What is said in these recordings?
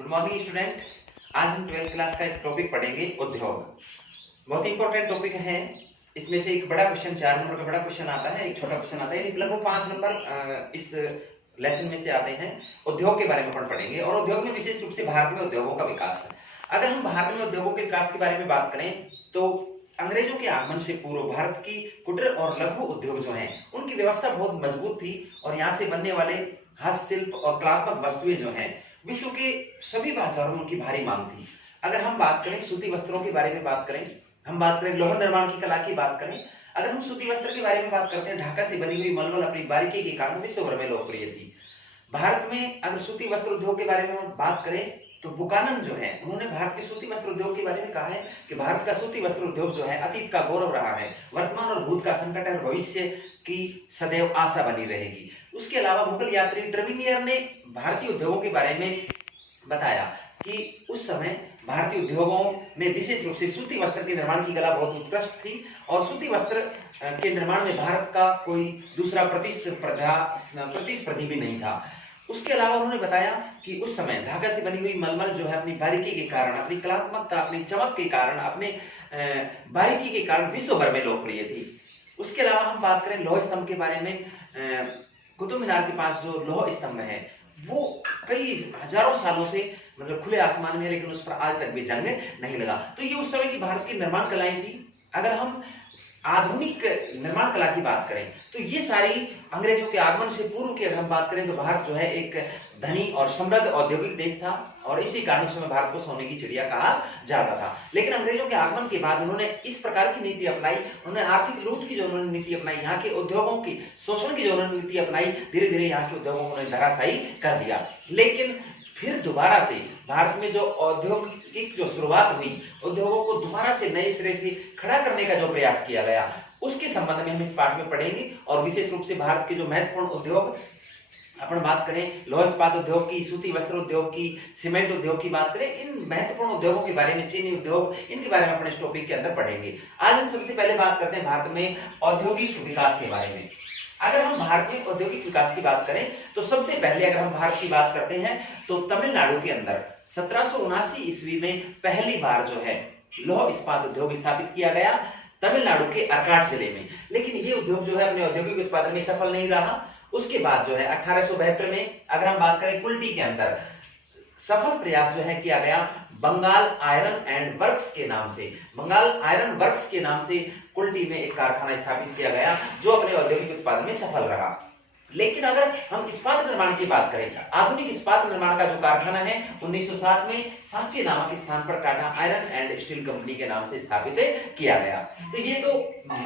Good morning student. आज हम 12th class का एक टॉपिक पढ़ेंगे, उद्योग। बहुत इंपॉर्टेंट टॉपिक है। इसमें से एक बड़ा क्वेश्चन, 4 नंबर का बड़ा क्वेश्चन आता है, एक छोटा क्वेश्चन आता है, लगभग 5 नंबर इस लेसन में से आते हैं। उद्योग के बारे में अपन पढ़ेंगे और उद्योग में विशेष रूप से भारत में उद्योगों का विकास। अगर हम भारत में उद्योगों के विकास के बारे में बात करें तो अंग्रेजों के आगमन से पूर्व भारत की कुटीर और लघु उद्योग जो हैं उनकी व्यवस्था बहुत मजबूत थी और यहाँ से बनने वाले हस्तशिल्प और कलात्मक वस्तुएं जो हैं विश्व के सभी बाजारों में उनकी भारी मांग थी। अगर हम बात करें सूती वस्त्रों के बारे में बात करें, हम बात करें लौह निर्माण की कला की बात करें, अगर हम सूती वस्त्र के बारे में बात करते हैं, ढाका से बनी हुई मलमल अपनी बारीकी के कारण विश्व भर में लोकप्रिय थी। भारत में अगर सूती वस्त्र उद्योग के बारे में हम बात करें तो बुकानन जो है उन्होंने भारत के सूती वस्त्र उद्योग के बारे में कहा है कि भारत का सूती वस्त्र उद्योग जो है अतीत का गौरव रहा है, वर्तमान और भूत का संकट है और भविष्य की सदैव आशा बनी रहेगी। उसके अलावा मुगल यात्री ट्रेविनियर ने भारतीय उद्योगों के बारे में बताया कि उस समय भारतीय उद्योगों में विशेष रूप से सूती वस्त्र के निर्माण की कला बहुत उत्कृष्ट थी और सूती वस्त्र के निर्माण में भारत का कोई दूसरा प्रतिस्पर्धी भी नहीं था। उसके अलावा उन्होंने बताया कि उस समय ढाका से बनी हुई मलमल जो है अपनी बारीकी के कारण, अपनी कलात्मकता, अपनी चमक के कारण, अपने बारीकी के कारण विश्व भर में लोकप्रिय थी। उसके अलावा हम बात करें लौह स्तंभ के बारे में, कुतुब मीनार के पास जो लौह स्तंभ है वो कई हजारों सालों से मतलब खुले आसमान में है, लेकिन उस पर आज तक भी जंग नहीं लगा। तो ये उस समय की भारत की निर्माण कलाएं थी। अगर हम आधुनिक निर्माण कला की बात करें तो ये सारी अंग्रेजों के आगमन से पूर्व की अगर हम बात करें तो भारत जो है एक धनी और समृद्ध औद्योगिक देश था और इसी कारण उस समय भारत को सोने की चिड़िया कहा जाता था। लेकिन अंग्रेजों के आगमन के बाद उन्होंने इस प्रकार की नीति अपनाई, उन्होंने आर्थिक लूट की जो उन्होंने नीति अपनाई, यहाँ के उद्योगों की शोषण की जो उन्होंने नीति अपनाई, धीरे धीरे यहाँ के उद्योगों को उन्होंने धराशायी कर दिया। लेकिन फिर दोबारा से भारत में जो औद्योगिक जो शुरुआत हुई, उद्योगों को दोबारा से नए सिरे से खड़ा करने का जो प्रयास किया गया, उसके संबंध में हम इस पाठ में पढ़ेंगे। और विशेष रूप से भारत के जो महत्वपूर्ण उद्योग, अपन बात करें लौह इस्पात उद्योग की, सूती वस्त्र उद्योग की, सीमेंट उद्योग की बात करें, इन महत्वपूर्ण उद्योगों के बारे में, चीनी उद्योग, इनके बारे में अपने इस टॉपिक के अंदर पढ़ेंगे। आज हम सबसे पहले बात करते हैं भारत में औद्योगिक विकास के बारे में। अगर हम भारत में औद्योगिक विकास की बात करें तो सबसे पहले अगर हम भारत की बात करते हैं तो तमिलनाडु के अंदर 1779 ईस्वी में पहली बार जो है लौह इस्पात उद्योग स्थापित किया गया तमिलनाडु के अर्काट जिले में। लेकिन ये उद्योग जो है अपने औद्योगिक उत्पादन में सफल नहीं रहा। उसके बाद जो है 1872 में अगर हम बात करें कुल्टी के अंदर सफल प्रयास जो है किया गया बंगाल आयरन एंड वर्क्स के नाम से, बंगाल आयरन वर्क्स के नाम से कुल्टी में एक कारखाना स्थापित किया गया जो अपने औद्योगिक उत्पादन में सफल रहा। लेकिन अगर हम इस्पात निर्माण की बात करें, आधुनिक इस्पात निर्माण का जो कारखाना है 1907 में सांची नामक स्थान पर Tata iron and steel company के नाम से स्थापित किया गया। तो ये तो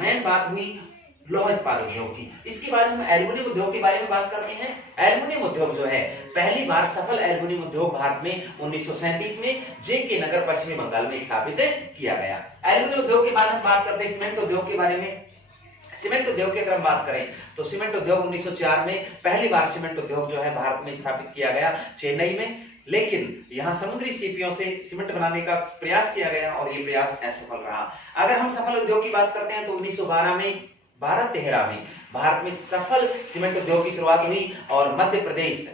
मेन बात हुई लौह इस्पात उद्योग की। इसके बाद हम एल्युमिनियम उद्योग के बारे में बात करते हैं। एल्युमिनियम उद्योग जो है पहली बार सफल एल्युमिनियम उद्योग भारत में 1937 में जे.के. नगर पश्चिमी बंगाल में स्थापित किया गया। एल्युमिनियम उद्योग के बाद हम बात करते हैं सीमेंट उद्योग के बारे में। सीमेंट उद्योग की अगर हम बात करें तो सीमेंट उद्योग 1904 में पहली बार सीमेंट उद्योग जो है भारत में स्थापित किया गया चेन्नई में। लेकिन यहाँ समुद्री सीपियों से सीमेंट बनाने का प्रयास किया गया और ये प्रयास असफल रहा। अगर हम सफल उद्योग की बात करते हैं तो 1912 में तेहरा में भारत में सफल सीमेंट उद्योग की शुरुआत हुई और मध्य प्रदेश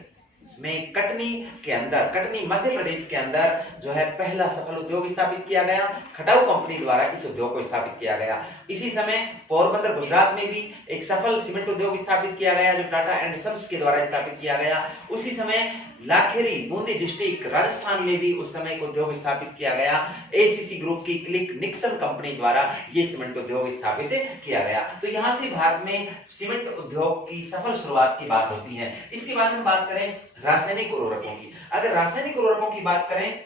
में कटनी मध्य प्रदेश के अंदर जो है पहला सफल उद्योग स्थापित किया गया। खटाऊ कंपनी द्वारा इस उद्योग को स्थापित किया गया। इसी समय पोरबंदर गुजरात में भी एक सफल सीमेंट उद्योग स्थापित किया गया जो टाटा एंड सन्स के द्वारा स्थापित किया गया। उसी समय लाखेरी बूंदी डिस्ट्रिक्ट राजस्थान में भी उस समय एक उद्योग स्थापित किया गया। एसीसी ग्रुप की क्लिक निक्सन कंपनी द्वारा ये सीमेंट उद्योग स्थापित किया गया। तो यहाँ से भारत में सीमेंट उद्योग की सफल शुरुआत की बात होती है। इसके बाद हम बात करें रासायनिक उर्वरकों की। अगर रासायनिक उर्वरकों की बात करें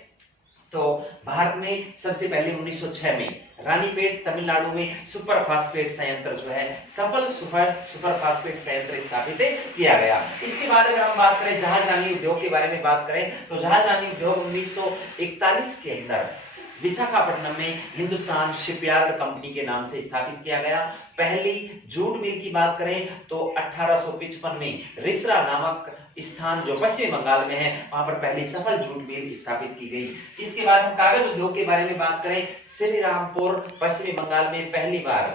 तो भारत में सबसे पहले 1906 में रानीपेट तमिलनाडु में सुपर फास्फेट संयंत्र जो है सफल सुपर फास्फेट संयंत्र स्थापित किया गया। इसके बाद अगर हम बात करें जहाजरानी उद्योग के बारे में बात करें तो जहाजरानी उद्योग 1941 के अंदर विशाखापट्टनम में हिंदुस्तान शिपयार्ड कंपनी के नाम से स्थापित किया गया। पहली जूट मिल की बात करें तो 1855 में रिसरा नामक स्थान जो पश्चिमी बंगाल में है वहां पर पहली सफल जूट मिल स्थापित की गई। इसके बाद हम कागज उद्योग के बारे में बात करें, श्रीरामपुर पश्चिमी बंगाल में पहली बार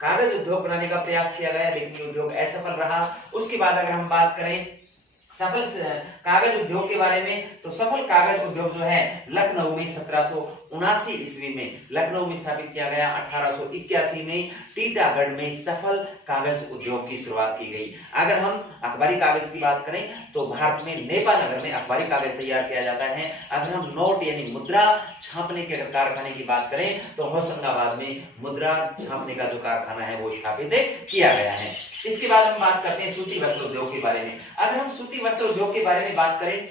कागज उद्योग बनाने का प्रयास किया गया लेकिन ये उद्योग असफल रहा। उसके बाद अगर हम बात करें सफल कागज उद्योग के बारे में, तो सफल कागज उद्योग जो है लखनऊ में 1779 ईस्वी में लखनऊ में स्थापित किया गया। 1881 में टीटागढ़ में सफल कागज उद्योग की शुरुआत की गई। अगर हम अखबारी कागज की बात करें तो भारत में नेपा नगर में अखबारी कागज तैयार किया जाता है। अगर हम नोट यानी मुद्रा छापने के कारखाने की बात करें तो होशंगाबाद में मुद्रा छापने का जो कारखाना है वो स्थापित किया गया है। इसके बाद हम बात करते हैं सूती वस्त्र उद्योग के बारे में। अगर हम सूती वस्त्र उद्योग के बारे में बात करें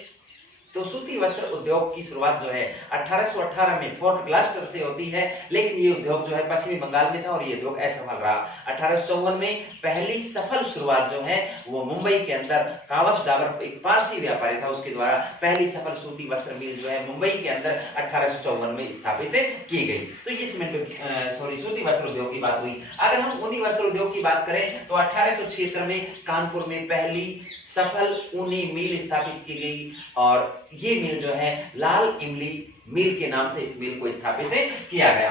तो सूती वस्त्र उद्योग की शुरुआत जो है 1818 में फोर्ट ग्लास्टर से होती है, लेकिन ये उद्योग जो है पश्चिमी बंगाल में था और ये उद्योग असफल रहा। 1854 में पहली सफल शुरुआत जो है वो मुंबई के अंदर कावस डाबर एक पारसी व्यापारी था, उसके द्वारा पहली सफल सूती वस्त्र मिल जो है मुंबई के अंदर 1854 में स्थापित की गई। तो ये सूती वस्त्र उद्योग की बात हुई। अगर हम ऊनी वस्त्र उद्योग की बात करें तो 1876 में कानपुर में पहली सफल ऊनी मिल स्थापित की गई और ये मिल जो है लाल इमली मिल के नाम से इस मिल को स्थापित किया गया।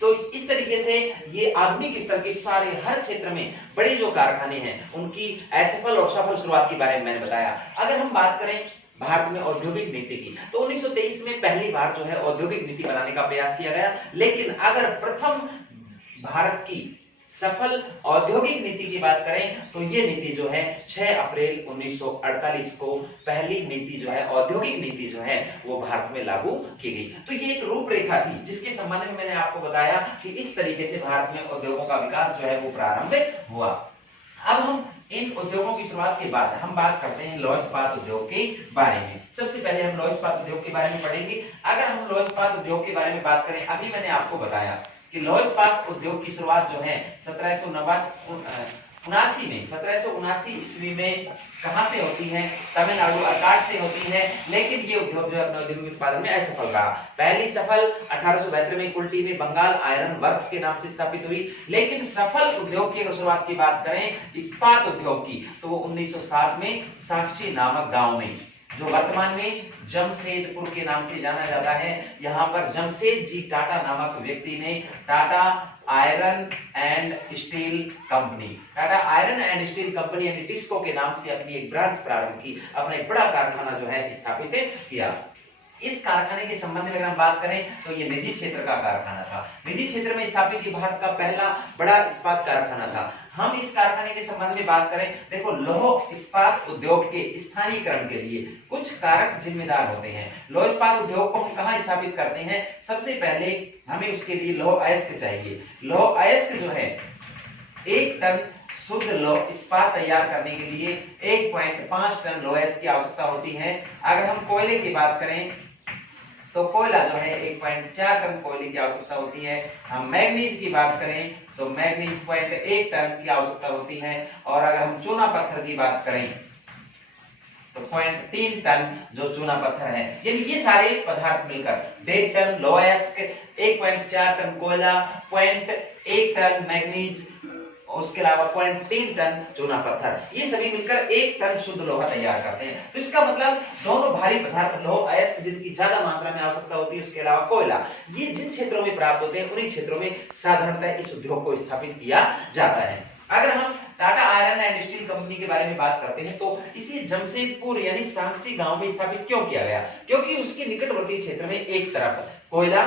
तो इस तरीके से ये आधुनिक स्तर के सारे हर क्षेत्र में बड़े जो कारखाने हैं उनकी असफल और सफल शुरुआत के बारे में मैंने बताया। अगर हम बात करें भारत में औद्योगिक नीति की तो 1923 में पहली बार जो है औद्योगिक नीति बनाने का प्रयास किया गया, लेकिन अगर प्रथम भारत की सफल औद्योगिक नीति की बात करें तो ये नीति जो है 6 अप्रैल 1948 को पहली नीति जो है औद्योगिक नीति जो है वो भारत में लागू की गई। तो ये एक रूपरेखा थी जिसके संबंध में मैंने आपको बताया कि इस तरीके से भारत में उद्योगों का विकास जो है वो प्रारंभ हुआ। अब हम इन उद्योगों की शुरुआत के बाद हम बात करते हैं लौह इस्पात उद्योग के बारे में। सबसे पहले हम लौह इस्पात उद्योग के बारे में पढ़ेंगे। अगर हम लौह इस्पात उद्योग के बारे में बात करें, अभी मैंने आपको बताया कि लौह इस्पात उद्योग की शुरुआत जो है 1779 ईस्वी में कहां से होती है? तमिलनाडु अर्काट से होती है, लेकिन ये उद्योग जो है अपने औद्योगिक उत्पादन में असफल रहा। पहली सफल 1872 में कुल्टी में बंगाल आयरन वर्क्स के नाम से स्थापित हुई, लेकिन सफल उद्योग की शुरुआत की बात करें इस्पात उद्योग की तो वो 1907 में साक्षी नामक गांव में, जो वर्तमान में जमशेदपुर के नाम से जाना जाता है, यहाँ पर जमशेद जी टाटा नामक व्यक्ति ने Tata iron and steel company यानी टिस्को के नाम से अपनी एक ब्रांच प्रारंभ की, अपना एक बड़ा कारखाना जो है स्थापित किया। इस कारखाने के संबंध में अगर हम बात करें तो ये निजी क्षेत्र का कारखाना था। निजी क्षेत्र में स्थापित ये भारत का पहला बड़ा इस्पात कारखाना था। हम इस कारखाने के संबंध में बात करें, देखो लौह इस्पात उद्योग के स्थानीयकरण के लिए कुछ कारक जिम्मेदार होते हैं। लौह इस्पात उद्योग को हम कहाँ स्थापित करते हैं? सबसे पहले हमें उसके लिए लौह अयस्क चाहिए। लौह अयस्क जो है 1 टन शुद्ध लौह इस्पात तैयार करने के लिए 1.5 टन लौह अयस्क की आवश्यकता होती है। अगर हम कोयले की बात करें तो कोयला जो है 1.4 टन कोयले की आवश्यकता होती है। हम मैग्नीज की बात करें तो मैग्नीज 0.1 टन की आवश्यकता होती है। और अगर हम चूना पत्थर की बात करें तो 0.3 टन जो चूना पत्थर है, यानी ये सारे पदार्थ मिलकर 1.5 टन लौह अयस्क, 1.4 टन कोयला, 0.1 टन मैग्नीज, उसके अलावा 0.3 टन चूना पत्थर, ये सभी मिलकर 1 टन शुद्ध लोहा तैयार करते हैं। तो इसका मतलब दोनों भारी पदार्थ लौह अयस्क जिनकी ज्यादा मात्रा में आवश्यकता होती है, उसके अलावा कोयला, ये जिन क्षेत्रों में प्राप्त होते हैं उन्हीं क्षेत्रों में साधारणतः इस उद्योग को स्थापित किया जाता है। अगर हम Tata iron and steel company के बारे में बात करते हैं तो इसे जमशेदपुर यानी सांची गांव में स्थापित क्यों किया गया? क्योंकि उसके निकटवर्ती क्षेत्र में एक तरफ कोयला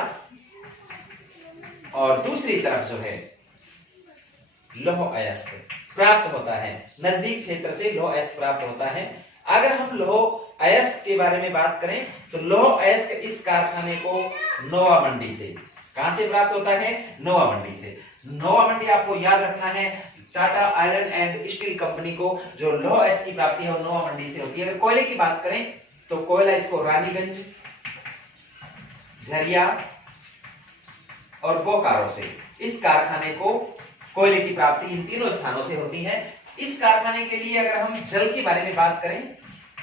और दूसरी तरफ जो है लौह अयस्क प्राप्त होता है, नजदीक क्षेत्र से लौह अयस्क प्राप्त होता है। अगर हम लौह अयस्क के बारे में बात करें तो लौह अयस्क इस कारखाने को नोवा मंडी से, कहां से प्राप्त होता है? नोवा मंडी से। नोवा मंडी आपको याद रखना है, Tata iron and steel company को जो लौह अयस्क की प्राप्ति है वो नोवा मंडी से होती है। अगर कोयले की बात करें तो कोयला इसको रानीगंज, झरिया और बोकारो से, इस कारखाने को कोयले की प्राप्ति इन तीनों स्थानों से होती है। इस कारखाने के लिए अगर हम जल के बारे में बात करें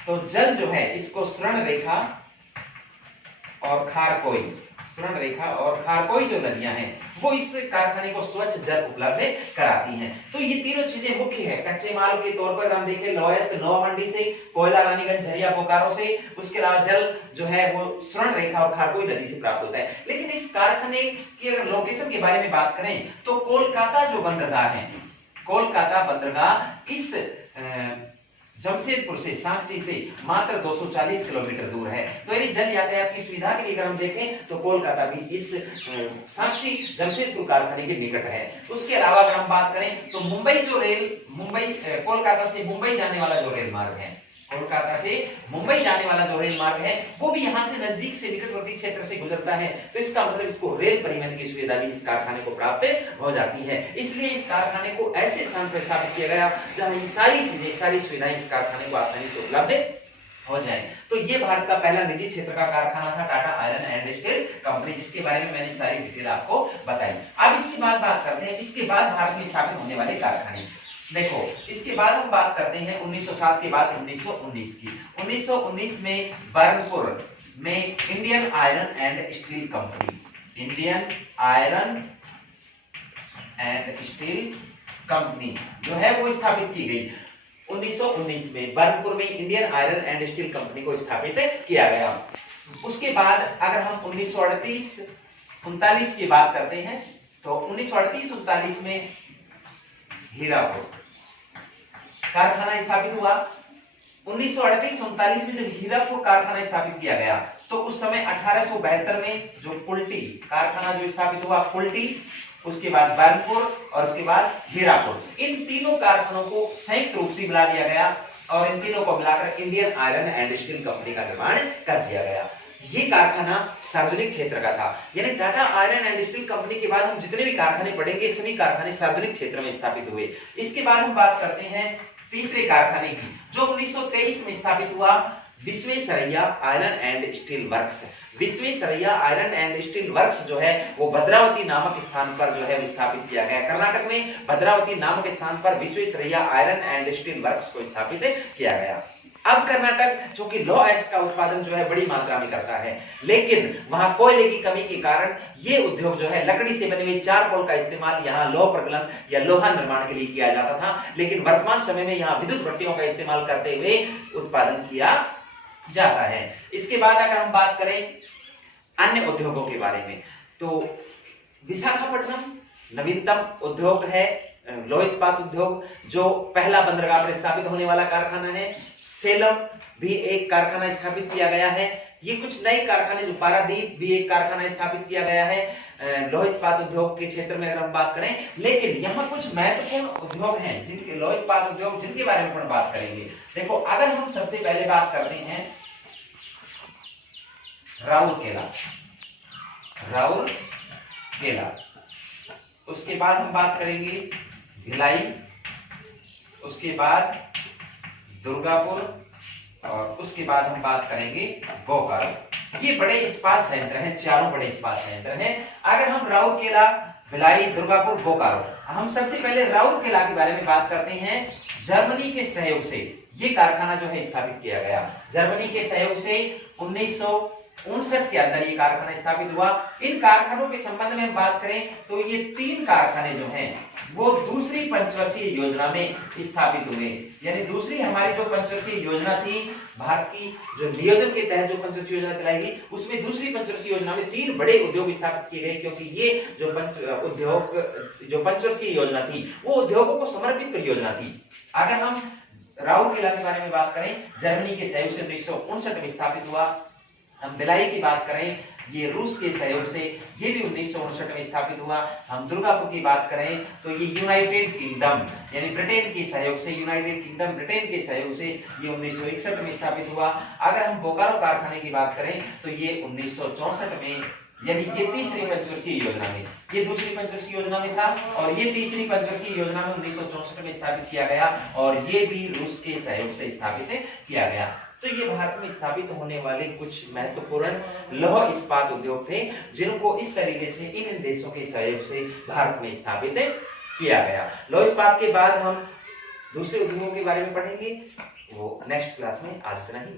तो जल जो है इसको स्वर्ण रेखा और खारकोई, स्वर्ण रेखा और खारकोई जो नदियां हैं वो इस कारखाने को स्वच्छ जल उपलब्ध कराती हैं। तो ये तीनों चीजें मुख्य है। कच्चे माल के तौर पर हम देखें लौह अयस्क नोवा मंडी से, कोयला रानीगंज, झरिया, बोकारो से, उसके अलावा जल जो है वो स्वर्ण रेखा और खारकोई नदी से प्राप्त होता है। लेकिन इस कारखाने की अगर लोकेशन के बारे में बात करें तो कोलकाता जो बंदरगाह है, कोलकाता बंदरगाह इस जमशेदपुर से, सांची से मात्र 240 किलोमीटर दूर है। तो यानी जन यातायात की सुविधा के लिए अगर हम देखें तो कोलकाता भी इस सांची जमशेदपुर कारखाने के निकट है। उसके अलावा अगर हम बात करें तो कोलकाता से मुंबई जाने वाला जो रेल मार्ग है, कोलकाता से मुंबई जाने वाला जो रेल मार्ग है वो भी यहाँ से नजदीक से निकटवर्ती क्षेत्र से गुजरता है। तो इसका मतलब इसको रेल परिवहन की सुविधा भी इस कारखाने को प्राप्त हो जाती है। इसलिए इस कारखाने को ऐसे स्थान पर स्थापित किया गया जहां ये सारी चीजें, सारी सुविधाएं इस कारखाने को आसानी से उपलब्ध हो जाए। तो ये भारत का पहला निजी क्षेत्र का कारखाना था, Tata iron and steel company, जिसके बारे में मैंने सारी डिटेल आपको बताई। अब इसके बाद बात करते हैं इसके बाद भारत में स्थापित होने वाले कारखाने। देखो, इसके बाद हम बात करते हैं 1907 के बाद 1919 की। 1919 में बर्नपुर में Indian iron and steel company, Indian iron and steel company जो है वो स्थापित की गई। 1919 में बर्नपुर में Indian iron and steel company को स्थापित किया गया। उसके बाद अगर हम 1938-39 की बात करते हैं तो 1938-39 में हीरापुर कारखाना स्थापित हुआ। 1938-39 में जब हीरापुर कारखाना स्थापित किया गया तो उस समय 1872 में जो कुल्टी कारखाना जो स्थापित हुआ, कुल्टी, उसके बाद बर्नपुर और उसके बाद हीरापुर, इन तीनों कारखानों को संयुक्त रूप से मिला दिया गया और इन तीनों को मिलाकर Indian iron and steel company का निर्माण कर दिया गया। ये कारखाना सार्वजनिक क्षेत्र का था, यानी Tata iron and steel company के बाद हम जितने भी कारखाने पढ़ेंगे सभी कारखाने सार्वजनिक क्षेत्र में स्थापित हुए। इसके बाद हम बात करते हैं तीसरे कारखाने की जो 1923 में स्थापित हुआ, Visvesvaraya iron and steel works. Visvesvaraya iron and steel works जो है वो भद्रावती नामक स्थान पर जो है स्थापित किया गया। कर्नाटक में भद्रावती नामक स्थान पर Visvesvaraya iron and steel works को स्थापित किया गया। अब कर्नाटक जो कि लौह अयस्क का उत्पादन जो है बड़ी मात्रा में करता है, लेकिन वहां कोयले की कमी के कारण ये उद्योग जो है लकड़ी से बने हुए चारकोल का इस्तेमाल यहाँ लौह प्रगलन या लोहा निर्माण के लिए किया जाता था, लेकिन वर्तमान समय में यहाँ विद्युत भट्टियों का इस्तेमाल करते हुए उत्पादन किया जाता है। इसके बाद अगर हम बात करें अन्य उद्योगों के बारे में तो विशाखापट्टनम नवीनतम उद्योग है, लौह इस्पात उद्योग जो पहला बंदरगाह पर स्थापित होने वाला कारखाना है। सेलम भी एक कारखाना स्थापित किया गया है। ये कुछ नए कारखाने, जो पारादीप भी एक कारखाना स्थापित किया गया है लौह इस्पात उद्योग के क्षेत्र में अगर हम बात करें। लेकिन यहाँ कुछ महत्वपूर्ण उद्योग हैं जिनके लौह इस्पात उद्योग जिनके बारे में बात करेंगे। देखो, अगर हम सबसे पहले बात करते हैं राउरकेला, उसके बाद हम बात करेंगे भिलाई, उसके बाद दुर्गापुर और उसके बाद हम बात करेंगे बोकारो। ये बड़े इस्पात संयंत्र हैं, चारों बड़े इस्पात संयंत्र हैं। अगर हम राउरकेला, भिलाई, दुर्गापुर, बोकारो, हम सबसे पहले राउरकेला के बारे में बात करते हैं। जर्मनी के सहयोग से ये कारखाना जो है स्थापित किया गया। जर्मनी के सहयोग से 1959 के अंदर ये कारखाना स्थापित हुआ। इन कारखानों के संबंध में हम बात करें तो ये 3 कारखाने जो हैं वो दूसरी पंचवर्षीय योजना में स्थापित हुए। यानी दूसरी हमारी जो पंचवर्षीय योजना थी, भारत की जो नियोजन के तहत जो पंचवर्षीय योजना चलाएगी, उसमें दूसरी पंचवर्षीय योजना में 3 बड़े उद्योग स्थापित किए गए, क्योंकि ये जो पंचवर्षीय योजना थी वो उद्योगों को समर्पित परियोजना थी। अगर हम राउरकेला के बारे में बात करें, जर्मनी के सहयोग से 1959 में स्थापित हुआ। हम भिलाई की बात करें, ये रूस के सहयोग से ये भी 1959 में स्थापित हुआ। हम दुर्गापुर की बात करें तो ये यूनाइटेड किंगडम यानी ब्रिटेन के सहयोग से, यूनाइटेड किंगडम ब्रिटेन के सहयोग से ये 1961 में स्थापित हुआ। अगर हम बोकारो कारखाने की बात करें तो ये 1964 में, यानी ये तीसरी पंचवर्षीय योजना में, ये दूसरी पंचवर्षीय योजना में था और ये तीसरी पंचवर्षीय योजना में 1964 में स्थापित किया गया और ये भी रूस के सहयोग से स्थापित किया गया। तो ये भारत में स्थापित होने वाले कुछ महत्वपूर्ण लौह इस्पात उद्योग थे जिनको इस तरीके से इन देशों के सहयोग से भारत में स्थापित किया गया। लौह इस्पात के बाद हम दूसरे उद्योगों के बारे में पढ़ेंगे, वो नेक्स्ट क्लास में। आज इतना ही।